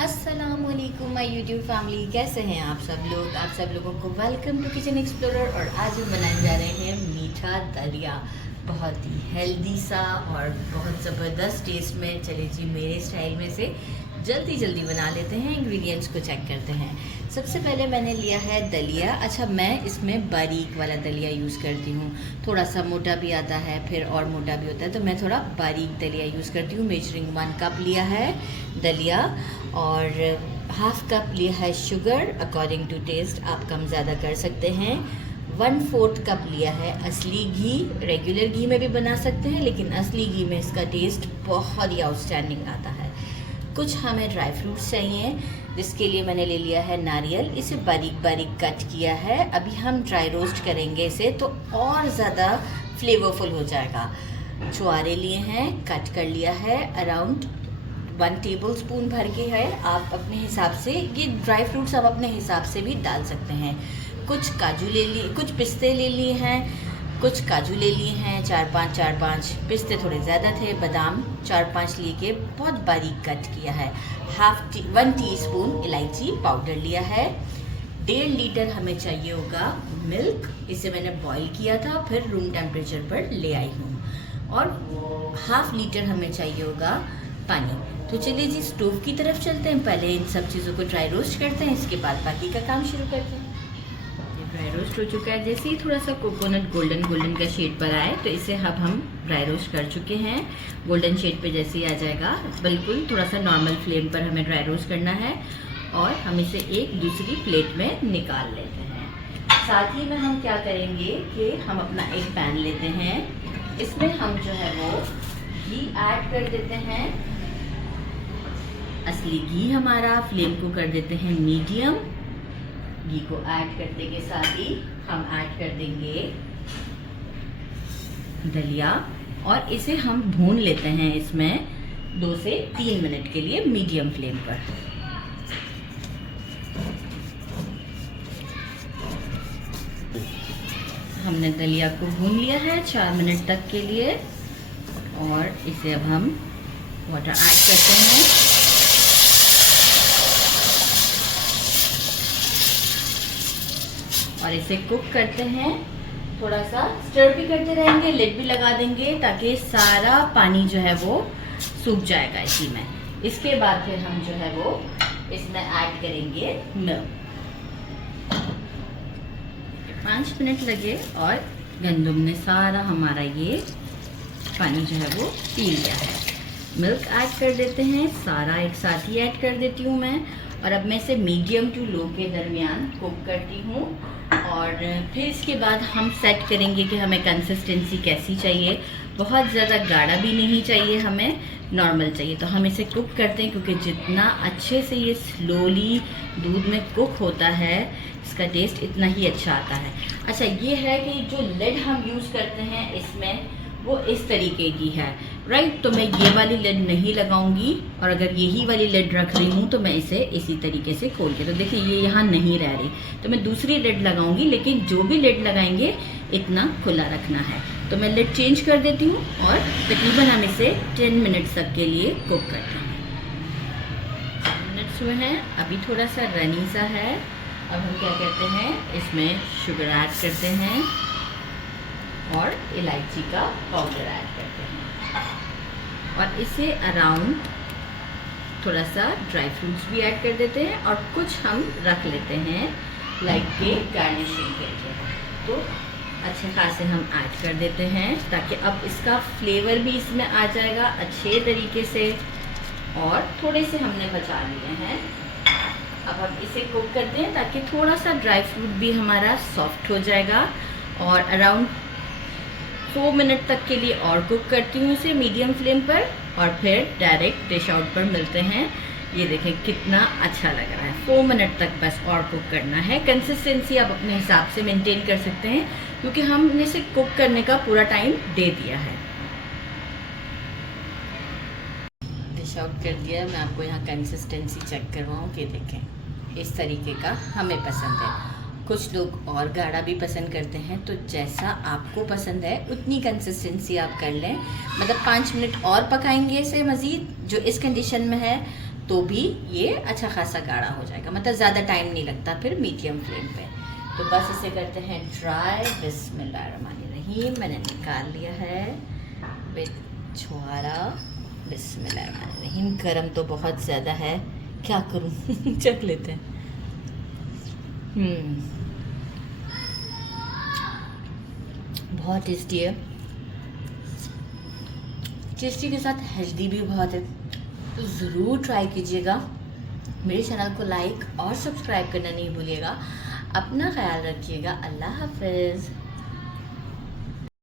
अस्सलामुअलैकुम my YouTube family, कैसे हैं आप सब लोग। आप सब लोगों को वेलकम टू किचन एक्सप्लोरर। और आज हम बनाने जा रहे हैं मीठा दलिया, बहुत ही हेल्दी सा और बहुत ज़बरदस्त टेस्ट में। चलिए जी, मेरे स्टाइल में से जल्दी जल्दी बना लेते हैं। इंग्रेडिएंट्स को चेक करते हैं। सबसे पहले मैंने लिया है दलिया। अच्छा, मैं इसमें बारीक वाला दलिया यूज़ करती हूँ। थोड़ा सा मोटा भी आता है, फिर और मोटा भी होता है, तो मैं थोड़ा बारीक दलिया यूज़ करती हूँ। मेजरिंग 1 कप लिया है दलिया और हाफ कप लिया है शुगर। अकॉर्डिंग टू टेस्ट आप कम ज़्यादा कर सकते हैं। 1/4 कप लिया है असली घी। रेगुलर घी में भी बना सकते हैं, लेकिन असली घी में इसका टेस्ट बहुत ही आउटस्टैंडिंग आता है। कुछ हमें ड्राई फ्रूट्स चाहिए, जिसके लिए मैंने ले लिया है नारियल। इसे बारीक बारीक कट किया है। अभी हम ड्राई रोस्ट करेंगे इसे, तो और ज़्यादा फ्लेवरफुल हो जाएगा। छुआरे लिए हैं, कट कर लिया है। अराउंड 1 टेबलस्पून भर के है। आप अपने हिसाब से, ये ड्राई फ्रूट्स आप अपने हिसाब से भी डाल सकते हैं। कुछ काजू ले लिए, कुछ पिस्ते ले लिए हैं, कुछ काजू ले लिए हैं 4-5 पिस्ते थोड़े ज़्यादा थे। बादाम 4-5 लिए के बहुत बारीक कट किया है। 1 टीस्पून इलायची पाउडर लिया है। 1.5 लीटर हमें चाहिए होगा मिल्क। इसे मैंने बॉईल किया था, फिर रूम टेम्परेचर पर ले आई हूँ। और 1/2 लीटर हमें चाहिए होगा पानी। तो चलिए जी, स्टोव की तरफ चलते हैं। पहले इन सब चीज़ों को ड्राई रोस्ट करते हैं, इसके बाद बाकी का काम शुरू करते हैं। ड्राई रोस्ट हो चुका है। जैसे ही थोड़ा सा कोकोनट गोल्डन का शेड पर आए, तो इसे अब हम ड्राई रोस्ट कर चुके हैं। गोल्डन शेड पे जैसे ही आ जाएगा, बिल्कुल थोड़ा सा नॉर्मल फ्लेम पर हमें ड्राई रोस्ट करना है। और हम इसे एक दूसरी प्लेट में निकाल लेते हैं। साथ ही में हम क्या करेंगे कि हम अपना एक पैन लेते हैं। इसमें हम जो है वो घी ऐड कर देते हैं। असली घी हमारा, फ्लेम को कर देते हैं मीडियम। घी को ऐड करने के साथ ही हम ऐड कर देंगे दलिया, और इसे हम भून लेते हैं इसमें 2 से 3 मिनट के लिए मीडियम फ्लेम पर। हमने दलिया को भून लिया है 4 मिनट तक के लिए, और इसे अब हम वाटर ऐड करते हैं। और इसे कुक करते हैं। थोड़ा सा स्टर भी करते रहेंगे, लिड भी लगा देंगे, ताकि सारा पानी जो है वो सूख जाएगा इसी में। इसके बाद फिर हम जो है वो इसमें ऐड करेंगे मिल्क। 5 मिनट लगे और गंदुम ने सारा हमारा ये पानी जो है वो पी लिया है। मिल्क ऐड कर देते हैं, सारा एक साथ ही ऐड कर देती हूँ मैं। और अब मैं इसे मीडियम टू लो के दरमियान कुक करती हूँ। और फिर इसके बाद हम सेट करेंगे कि हमें कंसिस्टेंसी कैसी चाहिए। बहुत ज़्यादा गाढ़ा भी नहीं चाहिए, हमें नॉर्मल चाहिए। तो हम इसे कुक करते हैं, क्योंकि जितना अच्छे से ये स्लोली दूध में कुक होता है, इसका टेस्ट इतना ही अच्छा आता है। अच्छा, ये है कि जो लिड हम यूज़ करते हैं इसमें, वो इस तरीके की है, राइट। तो मैं ये वाली लिड नहीं लगाऊंगी, और अगर यही वाली लिड रख रही हूँ तो मैं इसे इसी तरीके से खोल के, तो देखिए ये यहाँ नहीं रह रही, तो मैं दूसरी लिड लगाऊंगी। लेकिन जो भी लिड लगाएंगे इतना खुला रखना है। तो मैं लिड चेंज कर देती हूँ, और तकरीबन हम इसे 10 मिनट्स तक के लिए कुक करते हैं। 10 मिनट्स हुए हैं, अभी थोड़ा सा रनी सा है। अब हम क्या कहते हैं, इसमें शुगर ऐड करते हैं और इलायची का पाउडर ऐड करते हैं। और इसे अराउंड थोड़ा सा ड्राई फ्रूट्स भी ऐड कर देते हैं, और कुछ हम रख लेते हैं लाइक के गार्निशिंग के लिए। तो अच्छे खासे हम ऐड कर देते हैं, ताकि अब इसका फ्लेवर भी इसमें आ जाएगा अच्छे तरीके से। और थोड़े से हमने बचा लिए हैं। अब हम इसे कुक करते हैं, ताकि थोड़ा सा ड्राई फ्रूट भी हमारा सॉफ्ट हो जाएगा। और अराउंड 4 मिनट तक के लिए और कुक करती हूँ इसे मीडियम फ्लेम पर, और फिर डायरेक्ट डिश आउट पर मिलते हैं। ये देखें कितना अच्छा लग रहा है। 4 मिनट तक बस और कुक करना है। कंसिस्टेंसी आप अपने हिसाब से मेंटेन कर सकते हैं, क्योंकि हमने इसे कुक करने का पूरा टाइम दे दिया है। डिश आउट कर दिया। मैं आपको यहाँ कंसिस्टेंसी चेक करवाऊँ कि देखें, इस तरीके का हमें पसंद है। कुछ लोग और गाढ़ा भी पसंद करते हैं, तो जैसा आपको पसंद है उतनी कंसिस्टेंसी आप कर लें। मतलब 5 मिनट और पकाएंगे इसे मज़ीद, जो इस कंडीशन में है, तो भी ये अच्छा खासा गाढ़ा हो जाएगा, मतलब ज़्यादा टाइम नहीं लगता फिर मीडियम फ्लेम पे। तो बस इसे करते हैं ड्राई। बिस्मिल्लाहिर्रहमानिर्रहीम। मैंने निकाल लिया है विद छुआरा। बिस्मिल्लाहिर्रहमानिर्रहीम। गरम तो बहुत ज़्यादा है, क्या करूँ चख लेते हैं। बहुत टेस्टी है, टेस्टी के साथ हेल्दी भी बहुत है, तो ज़रूर ट्राई कीजिएगा। मेरे चैनल को लाइक और सब्सक्राइब करना नहीं भूलिएगा। अपना ख्याल रखिएगा। अल्लाह हाफ़िज़।